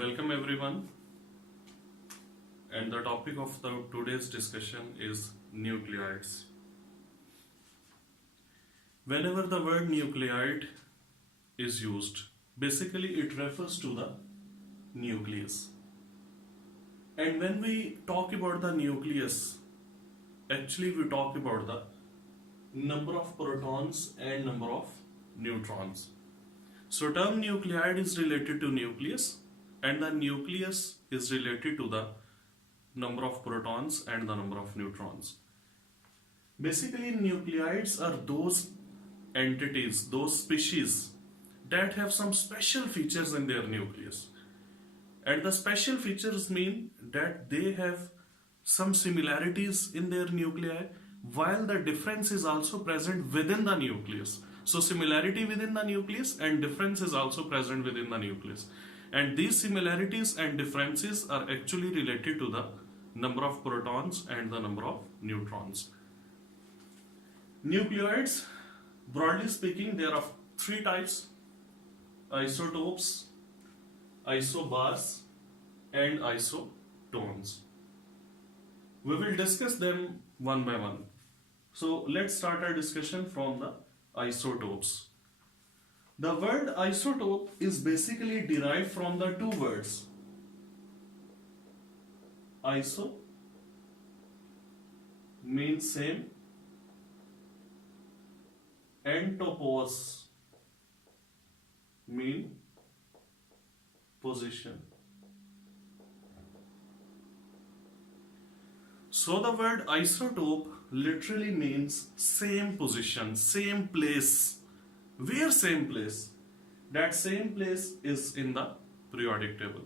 Welcome everyone, and the topic of today's discussion is nucleides. Whenever the word nucleide is used, basically it refers to the nucleus. And when we talk about the nucleus, actually we talk about the number of protons and number of neutrons. So term nucleide is related to nucleus, and the nucleus is related to the number of protons and the number of neutrons. Basically, nucleides are those entities, those species that have some special features in their nucleus. And the special features mean that they have some similarities in their nuclei, while the difference is also present within the nucleus. So similarity within the nucleus and difference is also present within the nucleus. And these similarities and differences are actually related to the number of protons and the number of neutrons. Nucleoids, broadly speaking, there are three types: isotopes, isobars, and isotones. We will discuss them one by one. So let's start our discussion from the isotopes. The word isotope is basically derived from the two words iso means same and topos mean position. So the word isotope literally means same position, same place. Where same place? That same place is in the periodic table.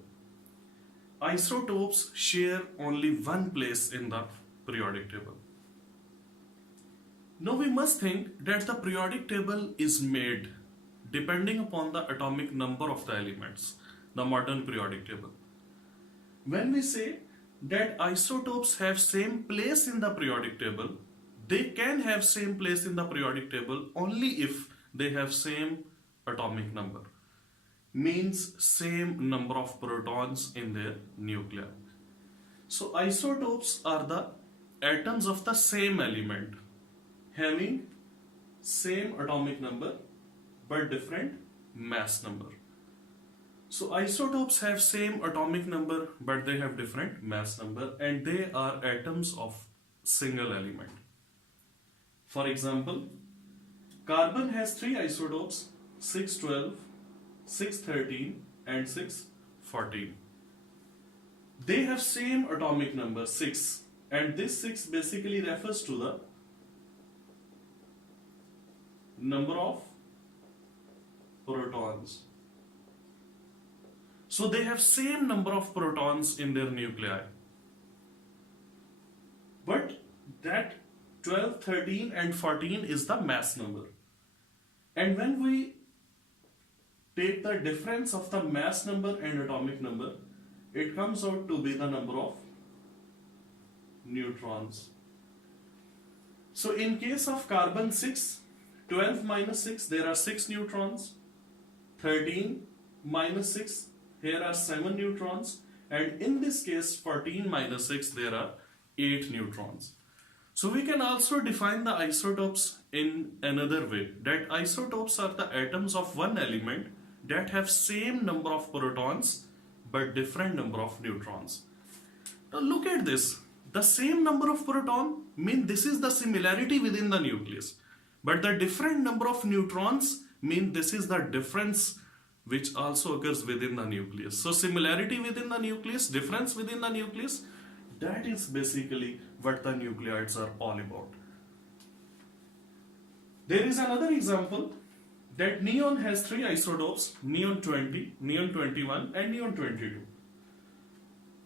Isotopes share only one place in the periodic table. Now we must think that the periodic table is made depending upon the atomic number of the elements, the modern periodic table. When we say that isotopes have same place in the periodic table, they can have same place in the periodic table only if they have same atomic number, means same number of protons in their nuclei. So isotopes are the atoms of the same element having same atomic number but different mass number. So isotopes have same atomic number but they have different mass number, and they are atoms of single element. For example, carbon has three isotopes: 612, 613 and 614. They have same atomic number 6, and this 6 basically refers to the number of protons. So they have same number of protons in their nuclei. But that 12, 13 and 14 is the mass number. And when we take the difference of the mass number and atomic number, it comes out to be the number of neutrons. So in case of carbon 6, 12 minus 6, there are 6 neutrons. 13 minus 6, here are 7 neutrons. And in this case, 14 minus 6, there are 8 neutrons. So we can also define the isotopes in another way, that isotopes are the atoms of one element that have same number of protons but different number of neutrons. Now look at this. The same number of proton mean this is the similarity within the nucleus, but the different number of neutrons mean this is the difference which also occurs within the nucleus. So similarity within the nucleus, difference within the nucleus, that is basically what the nucleides are all about. There is another example that neon has three isotopes: neon 20, neon 21 and neon 22.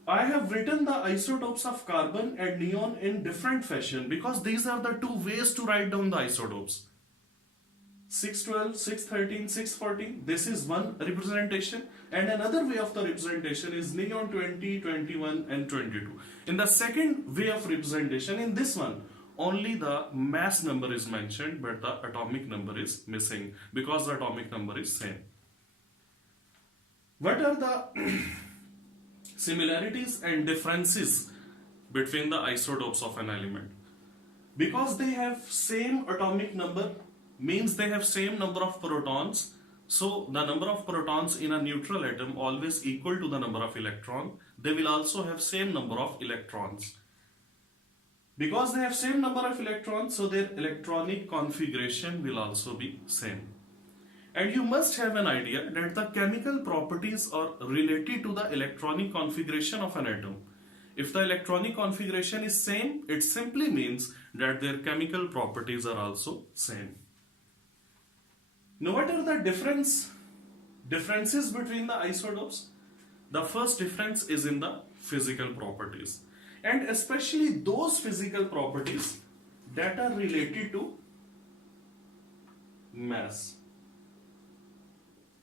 I have written the isotopes of carbon and neon in different fashion because these are the two ways to write down the isotopes. 612, 613, 614, this is one representation, and another way of the representation is neon 20, 21 and 22. In the second way of representation, in this one, only the mass number is mentioned but the atomic number is missing because the atomic number is same. What are the similarities and differences between the isotopes of an element. Because they have same atomic number, means they have same number of protons. So the number of protons in a neutral atom always equal to the number of electron. They will also have same number of electrons. Because they have same number of electrons, so their electronic configuration will also be same. And you must have an idea that the chemical properties are related to the electronic configuration of an atom. If the electronic configuration is same, it simply means that their chemical properties are also same. Now, what are the differences between the isotopes? The first difference is in the physical properties, and especially those physical properties that are related to mass.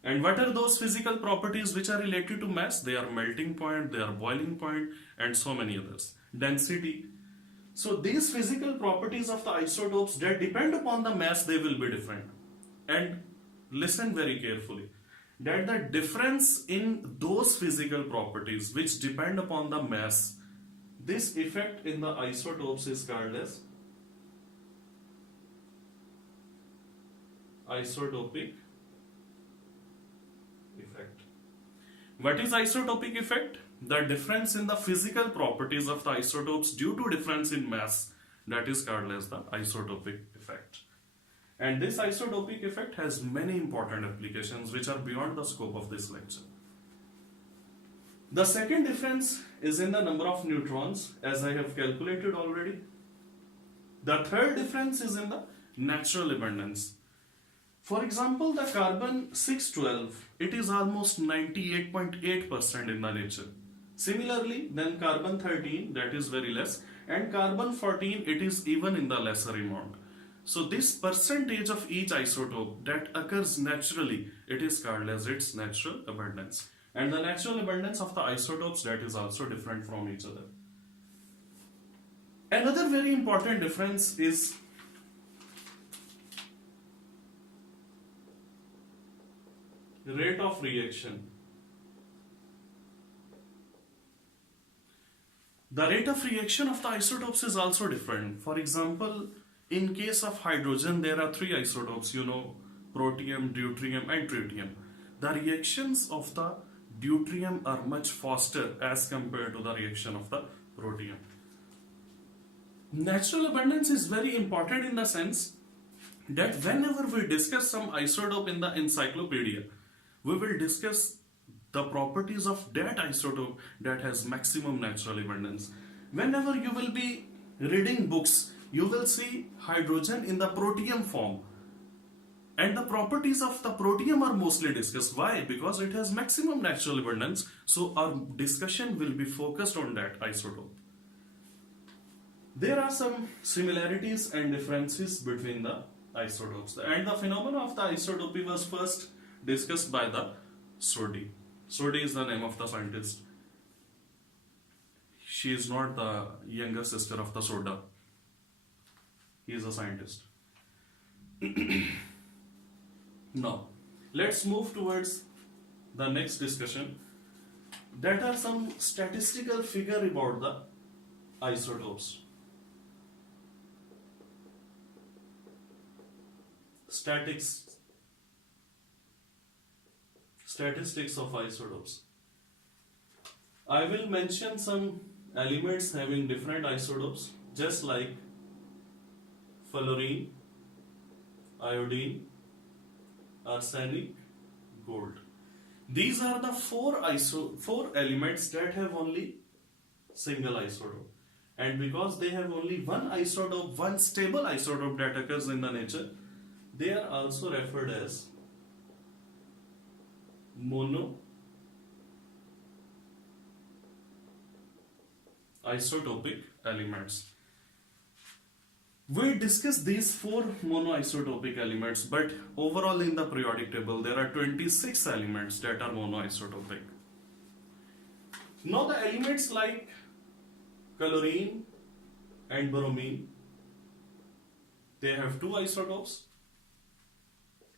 And what are those physical properties which are related to mass? They are melting point, they are boiling point, and so many others. Density. So these physical properties of the isotopes that depend upon the mass, they will be different. And listen very carefully, that the difference in those physical properties which depend upon the mass, this effect in the isotopes is called as isotopic effect. What is isotopic effect? The difference in the physical properties of the isotopes due to difference in mass, that is called as the isotopic effect. And this isotopic effect has many important applications which are beyond the scope of this lecture. The second difference is in the number of neutrons, as I have calculated already. The third difference is in the natural abundance. For example, the carbon 612, it is almost 98.8% in the nature. Similarly, then carbon 13, that is very less, and carbon 14, it is even in the lesser amount. So this percentage of each isotope that occurs naturally, it is called as its natural abundance. And the natural abundance of the isotopes, that is also different from each other. Another very important difference is rate of reaction. The rate of reaction of the isotopes is also different. For example, in case of hydrogen, there are three isotopes, protium, deuterium and tritium. The reactions of the deuterium are much faster as compared to the reaction of the protium. Natural abundance is very important in the sense that whenever we discuss some isotope in the encyclopedia, we will discuss the properties of that isotope that has maximum natural abundance. Whenever you will be reading books, you will see hydrogen in the protium form. And the properties of the protium are mostly discussed. Why? Because it has maximum natural abundance. So our discussion will be focused on that isotope. There are some similarities and differences between the isotopes. And the phenomena of the isotopy was first discussed by the Soddy. Soddy is the name of the scientist. She is not the younger sister of the soda. He is a scientist. Now, let's move towards the next discussion. That are some statistical figure about the isotopes. Statistics of isotopes. I will mention some elements having different isotopes, just like fluorine, iodine, arsenic, gold. These are the four elements that have only single isotope. And because they have only one isotope, one stable isotope that occurs in the nature, they are also referred as monoisotopic elements. We discussed these four monoisotopic elements, but overall in the periodic table there are 26 elements that are monoisotopic. Now the elements like chlorine and bromine, they have two isotopes,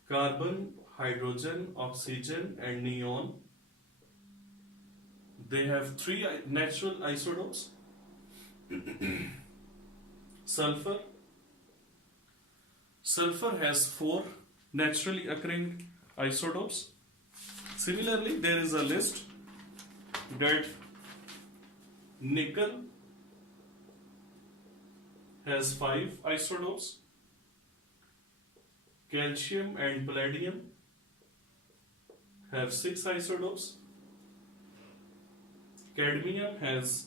carbon, hydrogen, oxygen and neon. they have three natural isotopes. Sulfur. Sulfur has four naturally occurring isotopes. Similarly, there is a list that nickel has five isotopes. Calcium and palladium have six isotopes. Cadmium has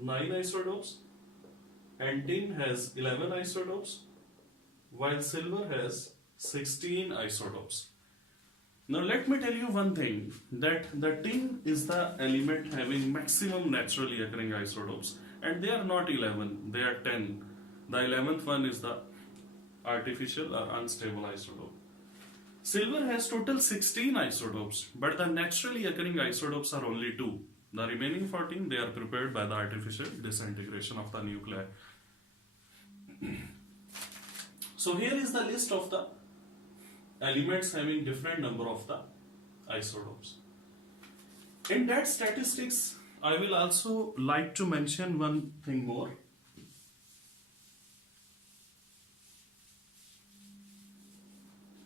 9 isotopes, and tin has 11 isotopes, while silver has 16 isotopes. Now let me tell you one thing, that the tin is the element having maximum naturally occurring isotopes, and they are not 11, they are 10. The 11th one is the artificial or unstable isotope. Silver has total 16 isotopes, but the naturally occurring isotopes are only 2. The remaining 14, they are prepared by the artificial disintegration of the nuclei. So here is the list of the elements having different number of the isotopes. In that statistics, I will also like to mention one thing more.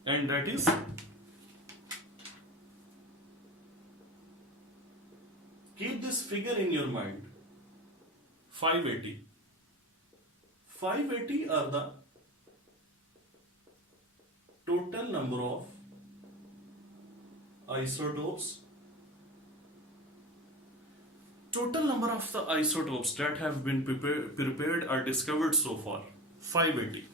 And that is keep this figure in your mind. 580. 580 are the total number of isotopes. Total number of the isotopes that have been prepared or discovered so far. 580.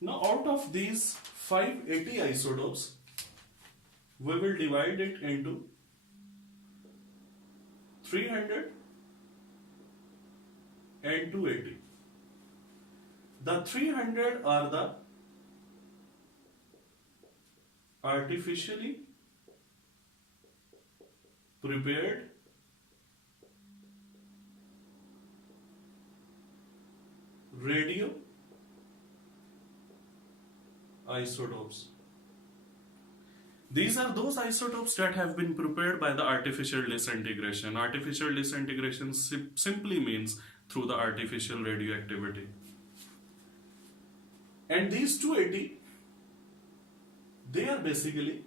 Now out of these 580 isotopes, we will divide it into 300 and 280. The 300 are the artificially prepared radio isotopes. These are those isotopes that have been prepared by the artificial disintegration. Artificial disintegration simply means through the artificial radioactivity. And these 280, they are basically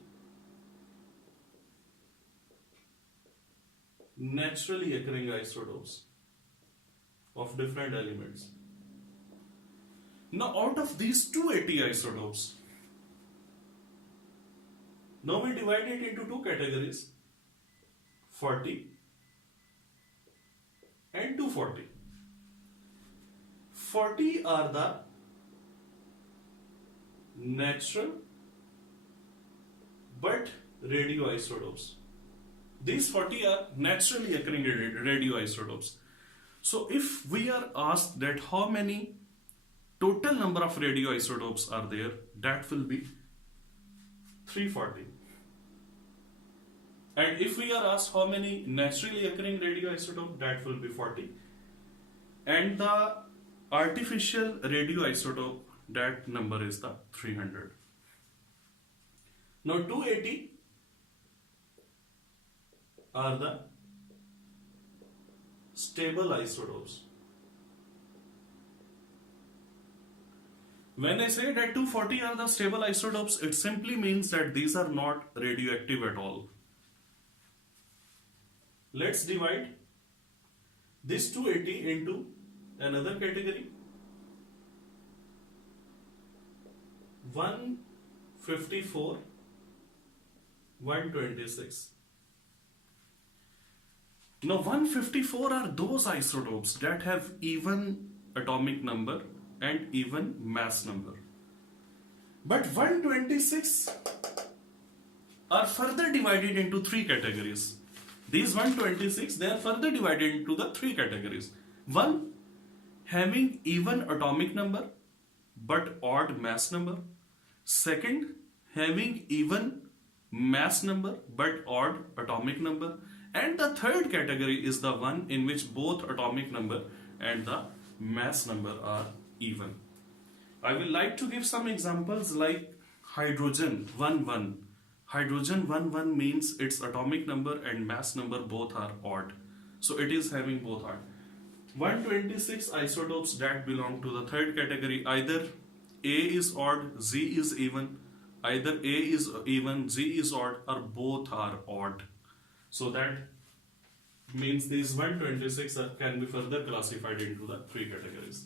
naturally occurring isotopes of different elements. Now out of these 280 isotopes, now we divide it into two categories, 40 and 240. 40 are the natural but radioisotopes. These 40 are naturally occurring radioisotopes. So if we are asked that how many total number of radioisotopes are there, that will be 340. And if we are asked how many naturally occurring radioisotopes, that will be 40. And the artificial radioisotope, that number is the 300. Now 280 are the stable isotopes. When I say that 240 are the stable isotopes, it simply means that these are not radioactive at all. Let's divide this 280 into another category. 154, 126. Now 154 are those isotopes that have even atomic number and even mass number. But 126 are further divided into three categories. These 126, they are further divided into the three categories. One, having even atomic number but odd mass number. Second, having even mass number but odd atomic number. And the third category is the one in which both atomic number and the mass number are even. I will like to give some examples like hydrogen 11, Hydrogen 1 means its atomic number and mass number both are odd. So it is having both odd. 126 isotopes that belong to the third category, either A is odd, Z is even, either A is even, Z is odd, or both are odd. So that means these 126 can be further classified into the three categories.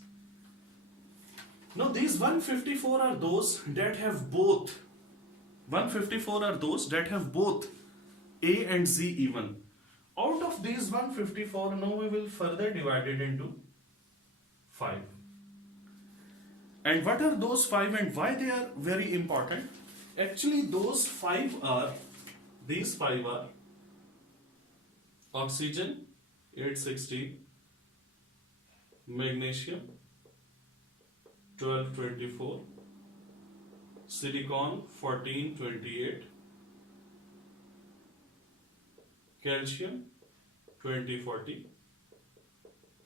Now these 154 are those that have both. 154 are those that have both A and Z even. Out of these 154, now we will further divide it into 5. And what are those 5 and why they are very important? Actually, those 5 are, these 5 are oxygen 860, magnesium 1224, silicon 1428, calcium 2040,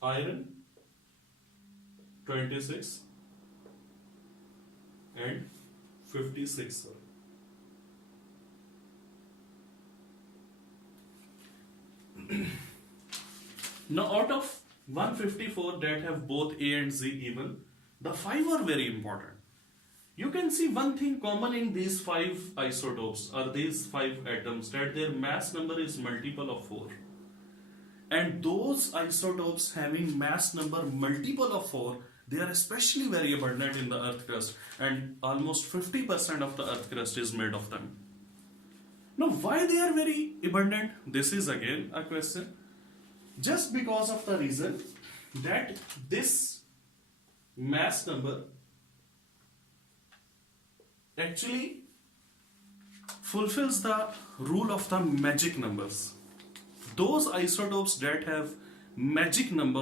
iron 26 and 56. Now out of 154 that have both A and Z even, the 5 are very important. You can see one thing common in these 5 isotopes or these 5 atoms, that their mass number is multiple of 4. And those isotopes having mass number multiple of 4, they are especially very abundant in the earth crust, and almost 50% of the earth crust is made of them. Now why they are very abundant? This is again a question. Just because of the reason that this mass number actually fulfills the rule of the magic numbers. Those isotopes that have magic number,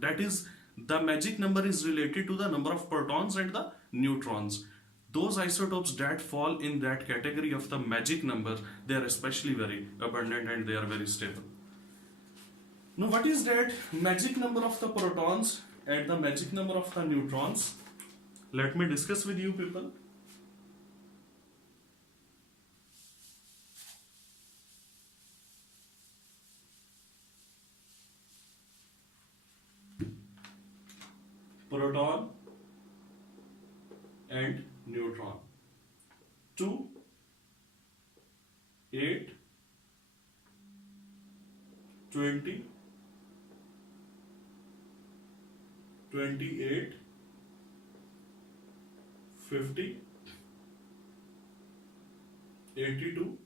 that is, the magic number is related to the number of protons and the neutrons. Those isotopes that fall in that category of the magic number, they are especially very abundant and they are very stable. Now what is that magic number of the protons and the magic number of the neutrons? Let me discuss with you people. Proton and neutron. 2, 8, 20, 28, 50, 82,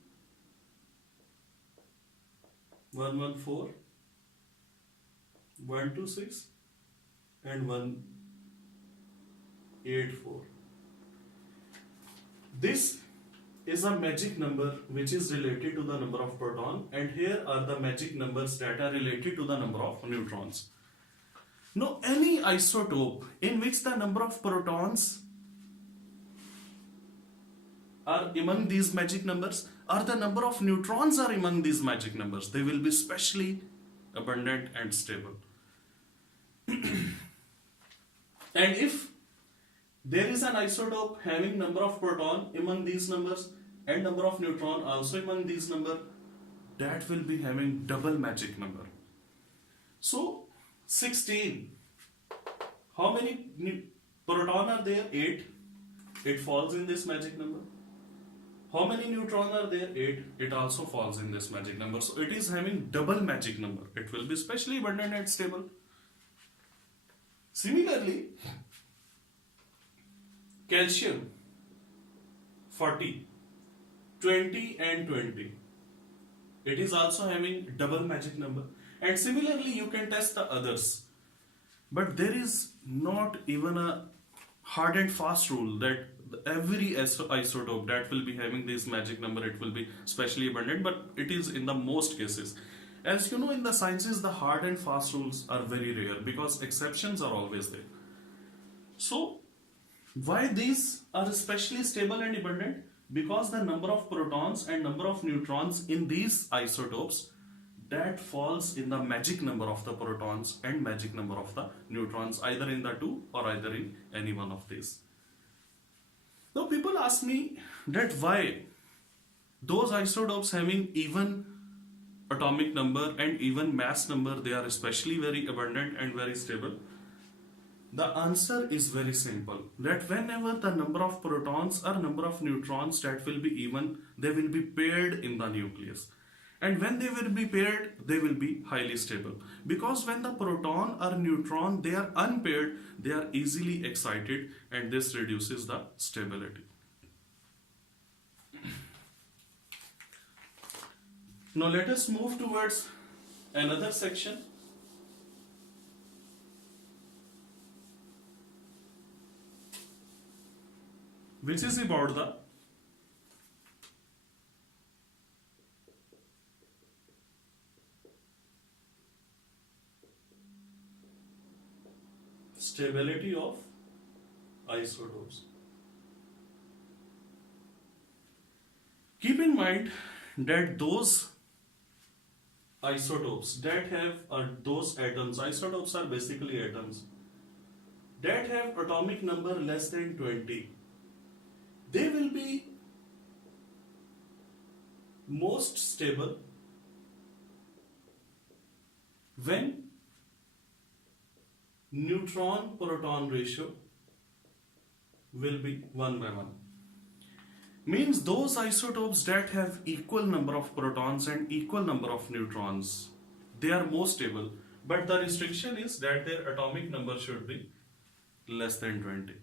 114, 126 and 184. This is a magic number which is related to the number of proton, and here are the magic numbers that are related to the number of neutrons. Now any isotope in which the number of protons are among these magic numbers or the number of neutrons are among these magic numbers, they will be specially abundant and stable. And if there is an isotope having number of proton among these numbers and number of neutron also among these number, that will be having double magic number. So 16, how many proton are there? 8. It falls in this magic number. How many neutron are there? 8. It also falls in this magic number. So it is having double magic number. It will be especially abundant and stable. Similarly, calcium 40, 20 and 20. It is also having double magic number. And similarly, you can test the others. But there is not even a hard and fast rule that every isotope that will be having this magic number, it will be specially abundant, but it is in the most cases. As you know, in the sciences, the hard and fast rules are very rare because exceptions are always there. So, why these are especially stable and abundant? Because the number of protons and number of neutrons in these isotopes, that falls in the magic number of the protons and magic number of the neutrons, either in the two or either in any one of these. Now people ask me that why Those isotopes having even atomic number and even mass number, they are especially very abundant and very stable. The answer is very simple, that whenever the number of protons or number of neutrons that will be even, they will be paired in the nucleus. And when they will be paired, they will be highly stable. Because when the proton or neutron, they are unpaired, they are easily excited, and this reduces the stability. Now let us move towards another section. Which is about the stability of isotopes. Keep in mind that those isotopes that have, or those atoms, isotopes are basically atoms, that have atomic number less than 20, they will be most stable when neutron proton ratio will be 1:1. Means those isotopes that have equal number of protons and equal number of neutrons, they are most stable, but the restriction is that their atomic number should be less than 20.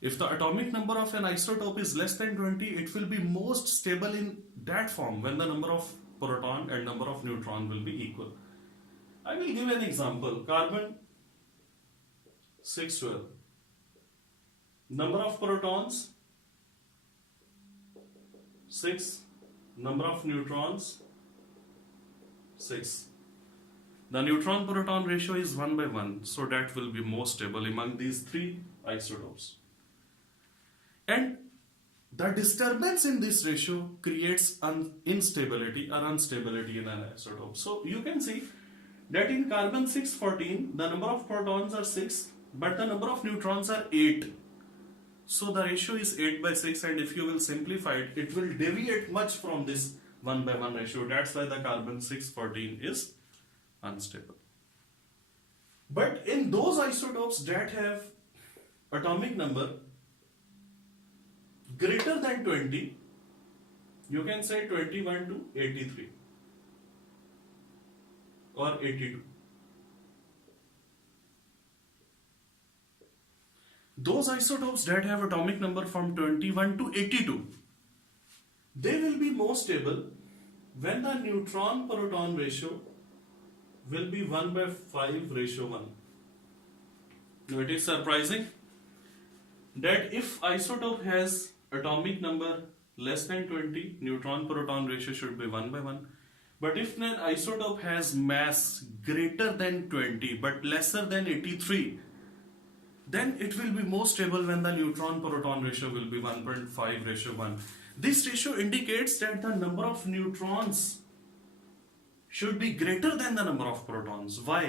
If the atomic number of an isotope is less than 20, it will be most stable in that form when the number of proton and number of neutron will be equal. I will give an example. Carbon 612. Number of protons 6. Number of neutrons 6. The neutron proton ratio is 1:1, so that will be most stable among these three isotopes. And the disturbance in this ratio creates instability or unstability in an isotope. So you can see that in carbon 614, the number of protons are 6, but the number of neutrons are 8. So the ratio is 8:6, and if you will simplify it, it will deviate much from this 1:1 ratio. That's why the carbon 614 is unstable. But in those isotopes that have atomic number greater than 20, you can say 21 to 83 or 82. Those isotopes that have atomic number from 21 to 82, they will be most stable when the neutron proton ratio will be 1:5:1. Now it is surprising that if isotope has atomic number less than 20, neutron proton ratio should be 1:1. But if an isotope has mass greater than 20 but lesser than 83, then it will be most stable when the neutron proton ratio will be 1:5:1. This ratio indicates that the number of neutrons should be greater than the number of protons. Why?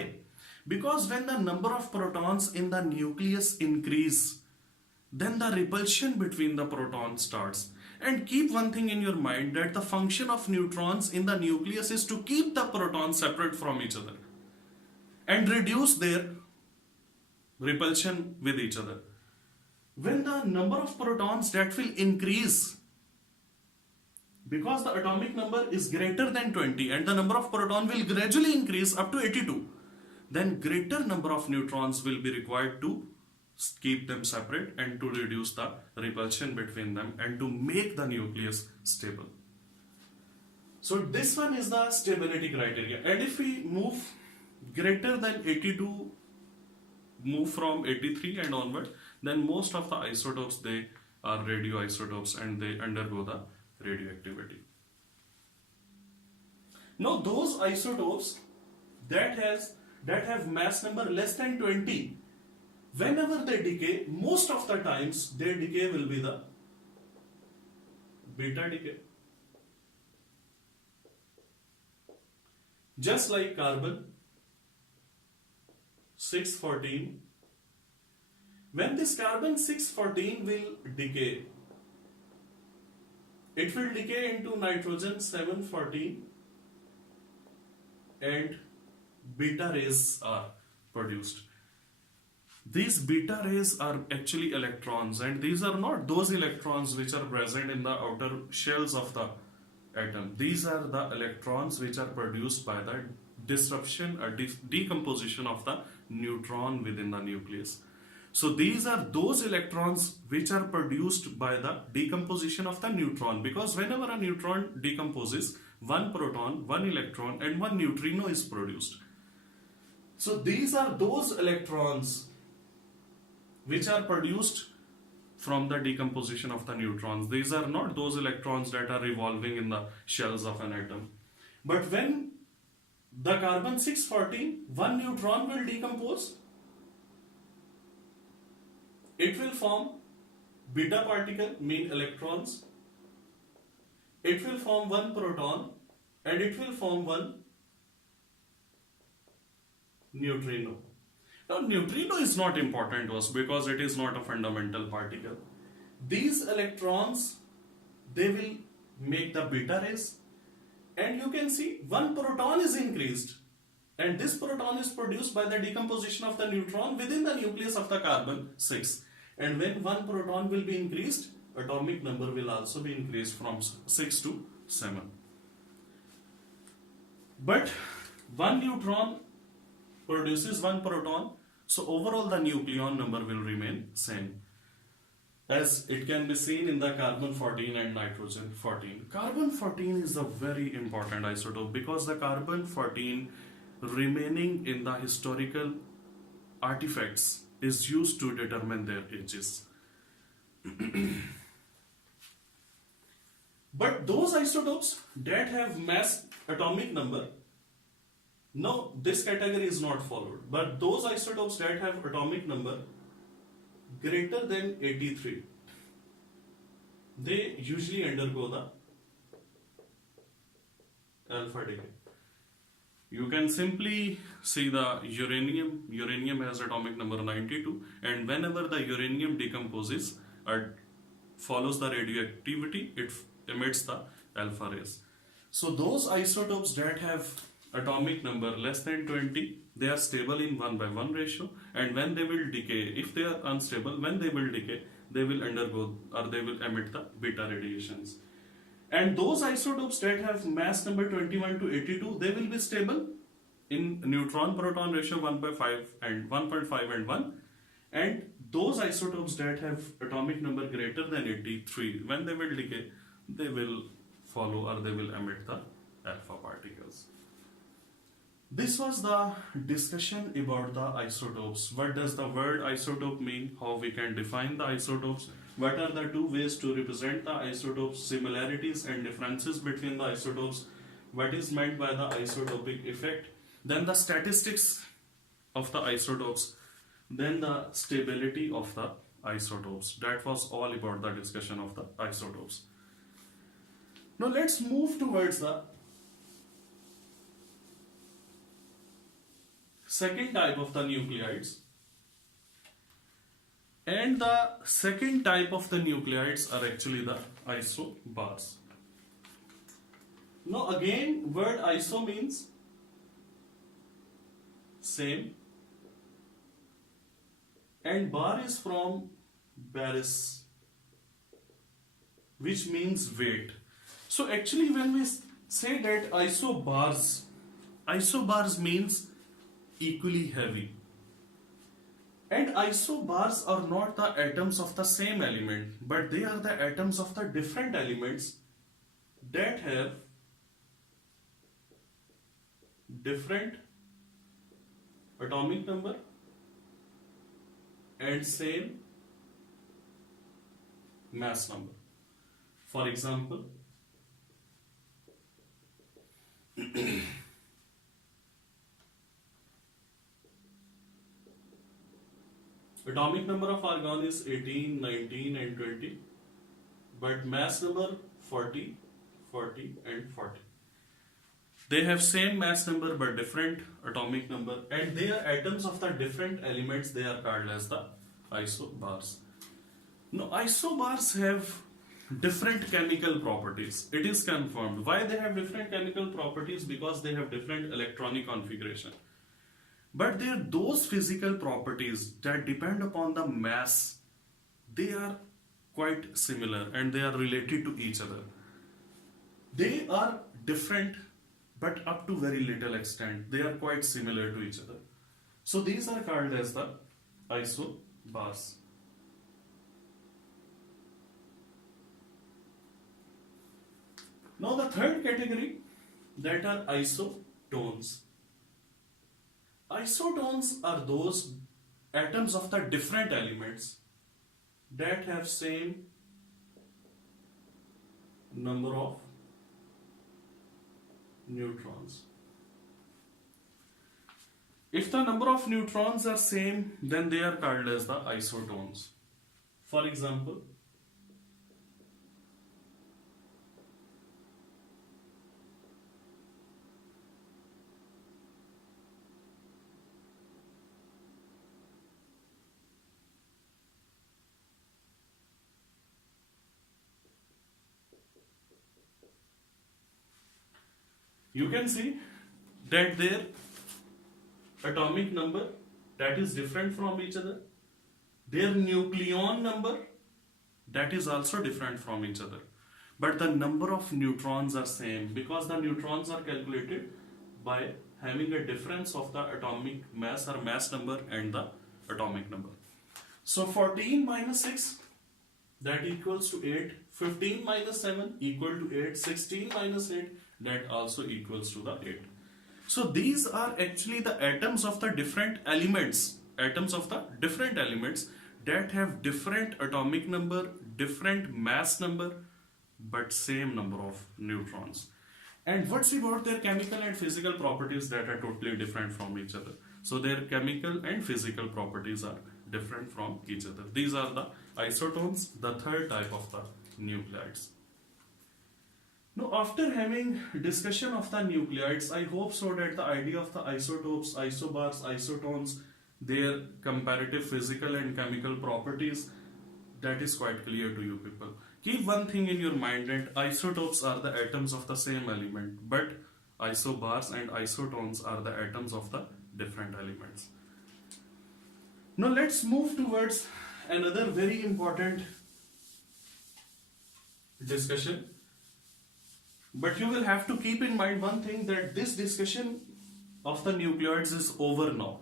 Because when the number of protons in the nucleus increase, then the repulsion between the protons starts. And keep one thing in your mind, that the function of neutrons in the nucleus is to keep the protons separate from each other and reduce their repulsion with each other. When the number of protons that will increase, because the atomic number is greater than 20 and the number of proton will gradually increase up to 82, then greater number of neutrons will be required to keep them separate and to reduce the repulsion between them and to make the nucleus stable. So this one is the stability criteria. And if we move greater than 82, move from 83 and onward, then most of the isotopes, they are radioisotopes and they undergo the radioactivity. Now those isotopes that have mass number less than 20, whenever they decay, most of the times their decay will be the beta decay. Just like carbon 614, when this carbon 614 will decay, It will decay into nitrogen 714 and beta rays are produced. These beta rays are actually electrons, and these are not those electrons which are present in the outer shells of the atom. These are the electrons which are produced by the disruption or decomposition of the neutron within the nucleus. So these are those electrons which are produced by the decomposition of the neutron, because whenever a neutron decomposes, one proton, one electron and one neutrino is produced. So these are those electrons which are produced from the decomposition of the neutrons. These are not those electrons that are revolving in the shells of an atom. But when the carbon 614, one neutron will decompose, it will form beta particle, mean electrons. It will form one proton and it will form one neutrino. Now, neutrino is not important to us because it is not a fundamental particle. These electrons, they will make the beta rays, and you can see one proton is increased, and this proton is produced by the decomposition of the neutron within the nucleus of the carbon 6. And when one proton will be increased, atomic number will also be increased from 6 to 7. But one neutron produces one proton, so overall the nucleon number will remain same, as it can be seen in the carbon 14 and nitrogen 14. Carbon 14 is a very important isotope because the carbon 14 remaining in the historical artifacts is used to determine their ages. But those isotopes that have mass atomic number, no, this category is not followed, but those isotopes that have atomic number greater than 83, they usually undergo the alpha decay. You can simply see the uranium. Uranium has atomic number 92, and whenever the uranium decomposes or follows the radioactivity, it emits the alpha rays. So those isotopes that have atomic number less than 20, they are stable in 1:1 ratio, and when they will decay, if they are unstable, when they will decay, they will undergo or they will emit the beta radiations. And those isotopes that have mass number 21 to 82, they will be stable in neutron proton ratio 1/5 and 1.5 and 1. And those isotopes that have atomic number greater than 83, when they will decay, they will follow or they will emit the alpha particles. This was the discussion about the isotopes. What does the word isotope mean? How we can define the isotopes? What are the two ways to represent the isotopes? Similarities and differences between the isotopes? What is meant by the isotopic effect? Then the statistics of the isotopes. Then the stability of the isotopes. That was all about the discussion of the isotopes. Now let's move towards the second type of the nuclides. And the second type of the nuclides are actually the isobars. Now again, word iso means same, and bar is from baris, which means weight. So actually when we say that isobars means equally heavy. And isobars are not the atoms of the same element, but they are the atoms of the different elements that have different atomic number and same mass number. For example, atomic number of argon is 18, 19 and 20, but mass number 40, 40 and 40. They have same mass number but different atomic number, and they are atoms of the different elements. They are called as the isobars. Now isobars have different chemical properties. It is confirmed. Why they have different chemical properties? Because they have different electronic configuration. But there are those physical properties that depend upon the mass. They are quite similar and they are related to each other. They are different, but up to very little extent. They are quite similar to each other. So these are called as the isobars. Now the third category, that are isotones. Isotones are those atoms of the different elements that have same number of neutrons. If the number of neutrons are same, then they are called as the isotones. For example, you can see that their atomic number that is different from each other. Their nucleon number that is also different from each other. But the number of neutrons are same because the neutrons are calculated by having a difference of the atomic mass or mass number and the atomic number. So 14 minus 6 that equals to 8, 15 minus 7 equal to 8, 16 minus 8 that also equals to the 8. So these are actually the atoms of the different elements, that have different atomic number, different mass number, but same number of neutrons. And what's about their chemical and physical properties that are totally different from each other? So their chemical and physical properties are different from each other. These are the isotones, the third type of the nuclides. Now, after having discussion of the nuclides, I hope so that the idea of the isotopes, isobars, isotones, their comparative physical and chemical properties, that is quite clear to you people. Keep one thing in your mind, that isotopes are the atoms of the same element, but isobars and isotones are the atoms of the different elements. Now let's move towards another very important discussion. But you will have to keep in mind one thing, that this discussion of the nucleids is over now.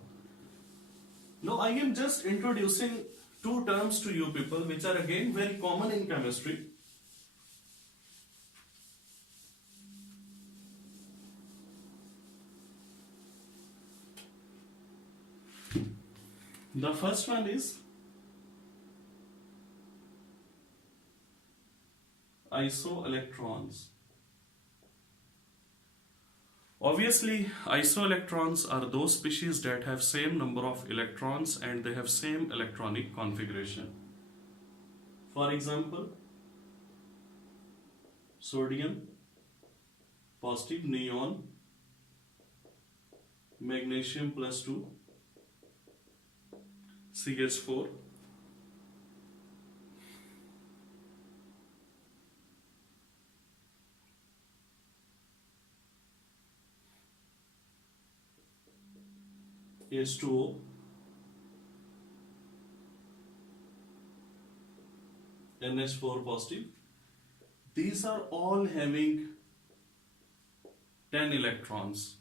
Now I am just introducing two terms to you people which are again very common in chemistry. The first one is isoelectrons. Obviously, isoelectrons are those species that have same number of electrons and they have same electronic configuration. For example, sodium, positive neon, magnesium plus 2, CH4, H2O, NH4 positive. These are all having 10 electrons.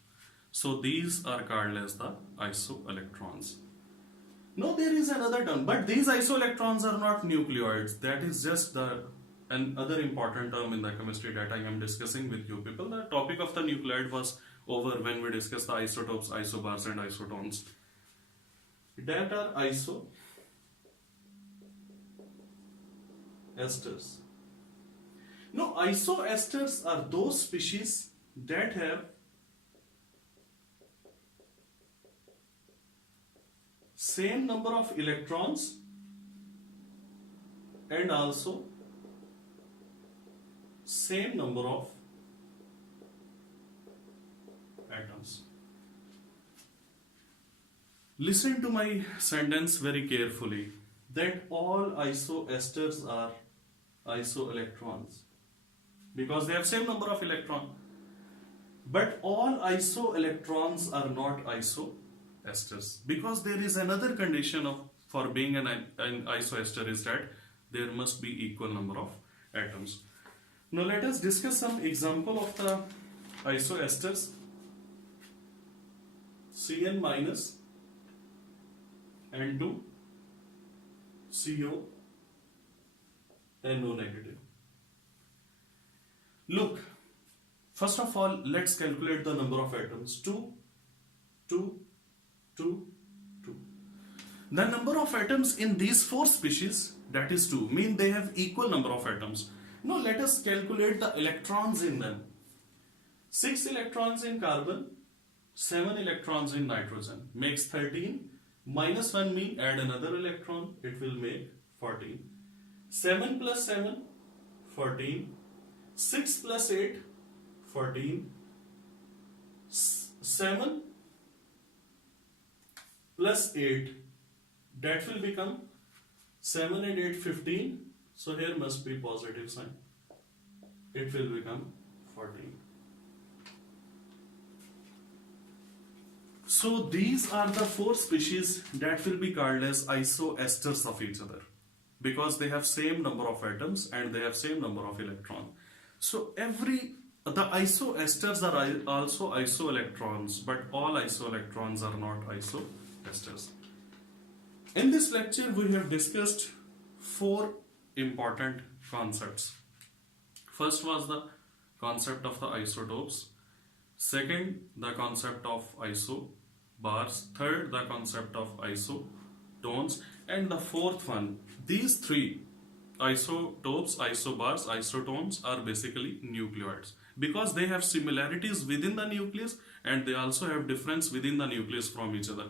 So these are called as the isoelectrons. Now there is another term, but these isoelectrons are not nucleoids. That is just another important term in the chemistry that I am discussing with you people. The topic of the nucleoid was over when we discussed the isotopes, isobars and isotones. That are isoesters. Now isoesters are those species that have same number of electrons and also same number of atoms. Listen to my sentence very carefully, that all isoesters are isoelectrons because they have same number of electron. But all isoelectrons are not isoesters because there is another condition of for being an isoester is that there must be equal number of atoms. Now let us discuss some example of the isoesters. Cn minus N2 CO NO negative. Look, first of all, let's calculate the number of atoms. 2, 2, 2, 2. The number of atoms in these four species, that is 2, mean they have equal number of atoms. Now let us calculate the electrons in them. 6 electrons in carbon, 7 electrons in nitrogen makes 13. Minus 1 mean add another electron, it will make 14. 7 plus 7, 14. 6 plus 8, 14. 7 plus 8, that will become 7 and 8, 15. So here must be positive sign. It will become 14. So these are the four species that will be called as isoesters of each other because they have same number of atoms and they have same number of electrons. So the isoesters are also isoelectrons, but all isoelectrons are not isoesters. In this lecture we have discussed four important concepts. First was the concept of the isotopes. Second, the concept of isobars. Third, the concept of isotones. And the fourth one, these three, isotopes, isobars, isotones, are basically nucleoids because they have similarities within the nucleus and they also have difference within the nucleus from each other.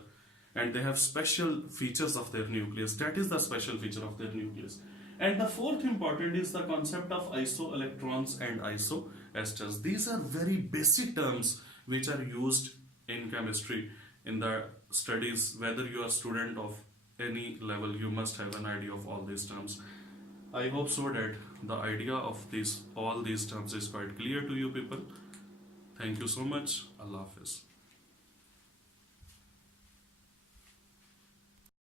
And they have special features of their nucleus. That is the special feature of their nucleus. And the fourth important is the concept of isoelectrons and isoesters. These are very basic terms which are used in chemistry in the studies. Whether you are a student of any level, you must have an idea of all these terms. I hope so that the idea of all these terms is quite clear to you people. Thank you so much. Allah Hafiz.